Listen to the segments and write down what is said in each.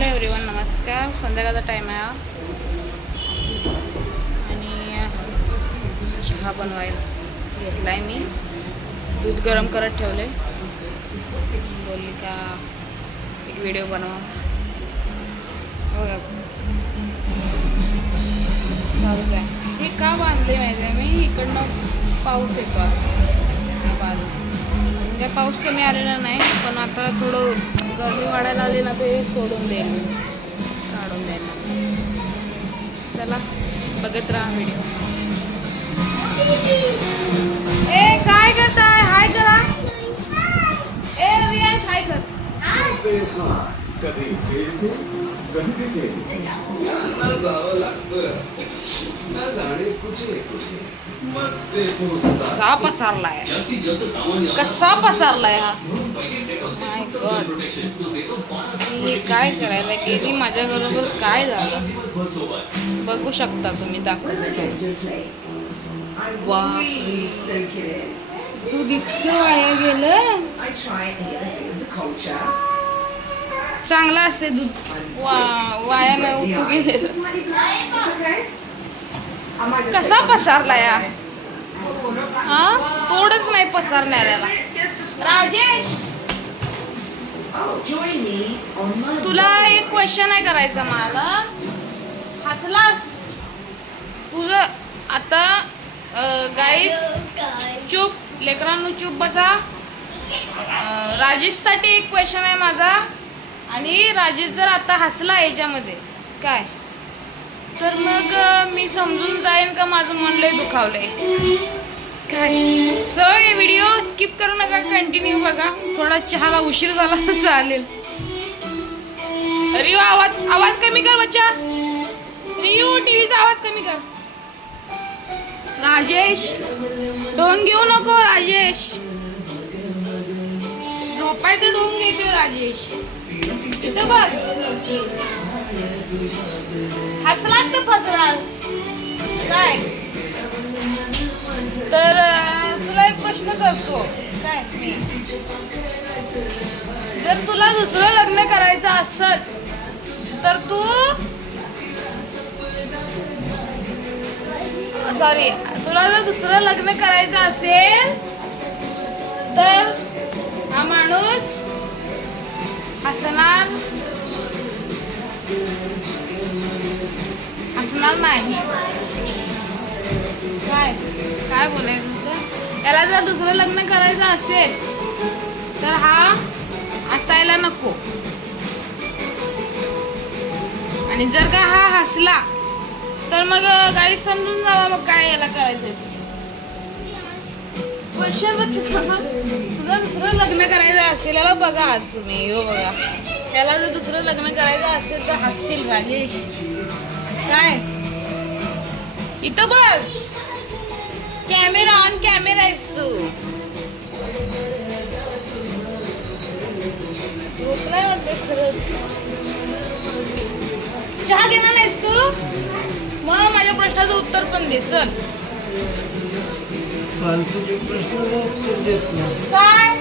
Hello everyone, नमस्कार. संध्याकाळचा time आहे आणि चहा बनवायला घेतला आहे. मी दूध गरम करत ठेवले. बोलली का एक व्हिडिओ बनवा. चालू काय हे का बांधले माहिती आहे मी, इकडनं पाऊस येतो असं म्हणजे पाऊस कमी आलेला नाही, पण आता थोडं गरमी वाढायला आली ना, ते सोडून देईल, काढून द्यायला. चला बघत राहा व्हिडिओ. ए काय करताय? हाय करा. ए रियांश हाय कर. कसा पसारलाय, कसा पसारलाय हा. माय गॉड, काय करायला गेली माझ्या बरोबर, काय झालं बघू शकता तुम्ही. वा, दूध इतकं वाया गेलं. चांगलं असते दूध, वाया न कसा पसारला या. हा थोडंच नाही पसारणाऱ्याला. राजेश, तुला एक क्वेश्चन आहे करायचा मला. हसलास तुझं आता. गाईज चूप, लेकरांनो चूप बसा. राजेशसाठी एक क्वेश्चन आहे माझा. आणि राजेश जर आता हसला याच्यामध्ये काय, तर मग मी समजून जाईन का माझं मन लय दुखावलंय काय. सो हे व्हिडिओ स्किप करू नका, कंटिन्यू बघा. थोडा चहाला उशीर झाला तर चालेल. रियू आवाज कमी कर बच्चा. रियू टीव्हीचा आवाज कमी कर. राजेश ढोंग घेऊ नको. राजेश झोपायचं ढोंग घेतो. राजेश इथं बघ, हसलास तर फसलास काय. तर तुला एक प्रश्न करतो काय. जर तुला दुसरं लग्न करायचं असेल तर तू तुला जर दुसरं लग्न करायचं असेल तर हा माणूस हसणार नाही काय. काय बोलायचं होतं, याला जर दुसरं लग्न करायचं असेल तर हा हसायला नको. आणि जर का हा हसला तर मग काही समजून जावा मग काय याला करायचंय. क्वेश्चन तुला दुसरं लग्न करायचं असेल, याला बघा आज तुम्ही, हो बघा. त्याला जर दुसरं लग्न करायचं असेल तर हसशील राजेश काय. इथं बघ, कॅमेरा ऑन कॅमेरा आहेस तू. झोपलाय वाटतं खरंच. चहा घेणार नाहीस तू? मग माझ्या प्रश्नाचं उत्तर पण दे. चल काय,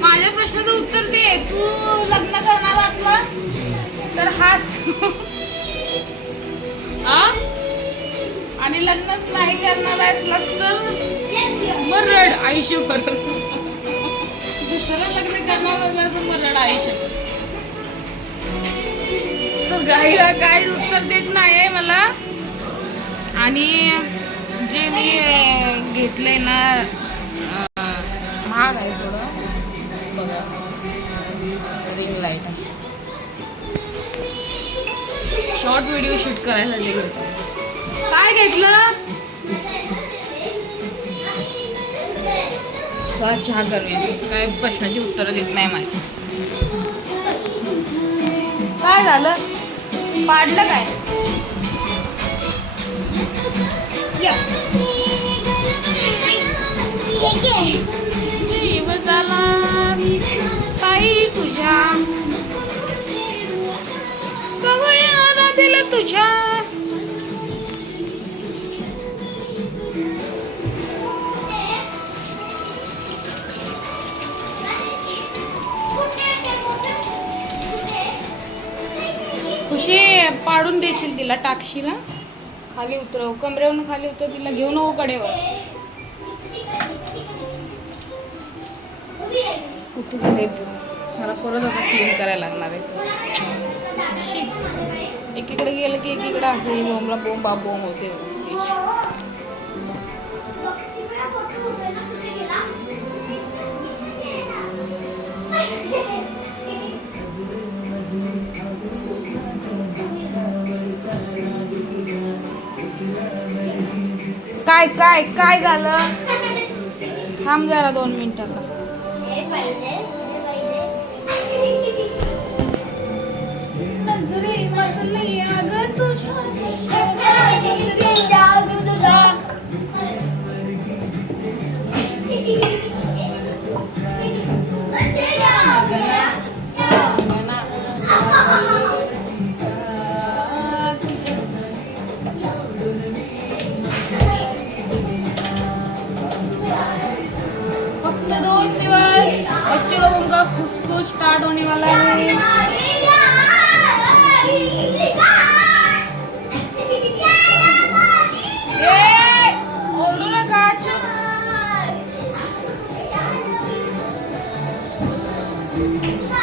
माझ्या प्रश्नाचं उत्तर दे. तू लग्न करणार असलास तर हास आणि लग्न नाही करणार असलास तर मग रड आयुष्यभर. दुसरं लग्न करणार असलं तर मग रड आयुष्यभर. गाईला काय उत्तर देत नाही आहे मला. आणि जे मी घेतलंय ना, महाग आहे थोडं. बघा, ring light. Short video shoot करायला घेतलं. काय घेतलं? चहा करूया. काय प्रश्नाची उत्तरं देत नाही माझी. काय झालं, पाडलं काय? जीव झाला ताई तुझ्या, कवळ्याला दिलं तुझ्या. पाडून देशील तिला, टाकशील ना खाली उतरव, कमरेवरून खाली उतरव, तिला घेऊ नको कडेवर. कुठे गेले तू? मला परत आता क्लीन करायला लागणार आहे. एकीकडे गेलं की एकीकडे असं बोंबला बोंब बोंब होते. काय काय काय झालं? थांब जरा 2 मिनिटं. फक्त 2 दिवस बच्चे लोगों का खुश स्टार्ट होने वाला है.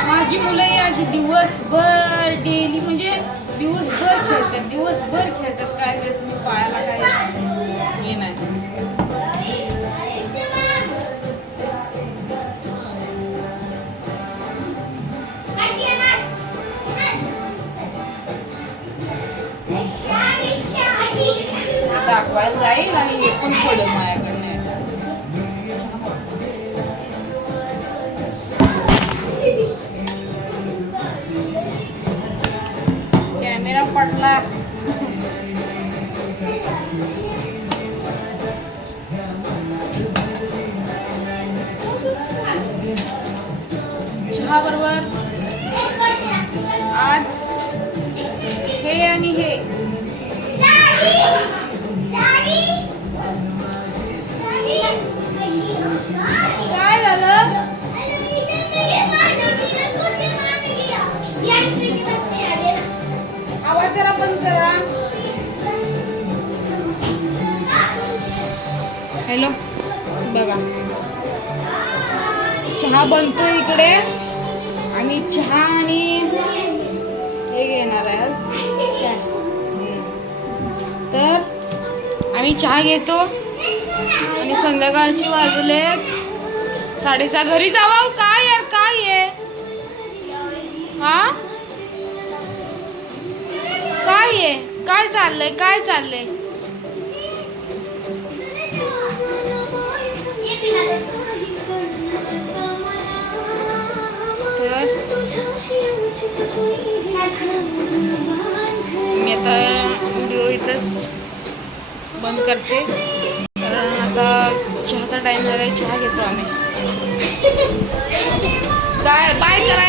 माझी मुलं अशी दिवसभर डेली म्हणजे दिवसभर खेळतात. काय तेच मी पायाला काय हे नाही. दाखवायला जाईल आणि हे पण पडेल माझ्याकडनं. कॅमेरा पडला. चहा बरोबर आज हे आणि हे. काय झालं? आवाज जरा बंद करा. हॅलो, बघा चहा बनतो इकडे. आम्ही चहा आणि हे घेणार आहे. तर आम्ही चहा घेतो आणि संध्याकाळची वाजले 6:30. घरी जावा. काय यार काय आहे? हा काय आहे? काय चाललंय? काय चाललंय? मी आता व्हिडिओ इथंच बंद करते, कारण आता चहाचा टाइम झाला आहे. चहा घेतो आम्ही. बाय बाय करा.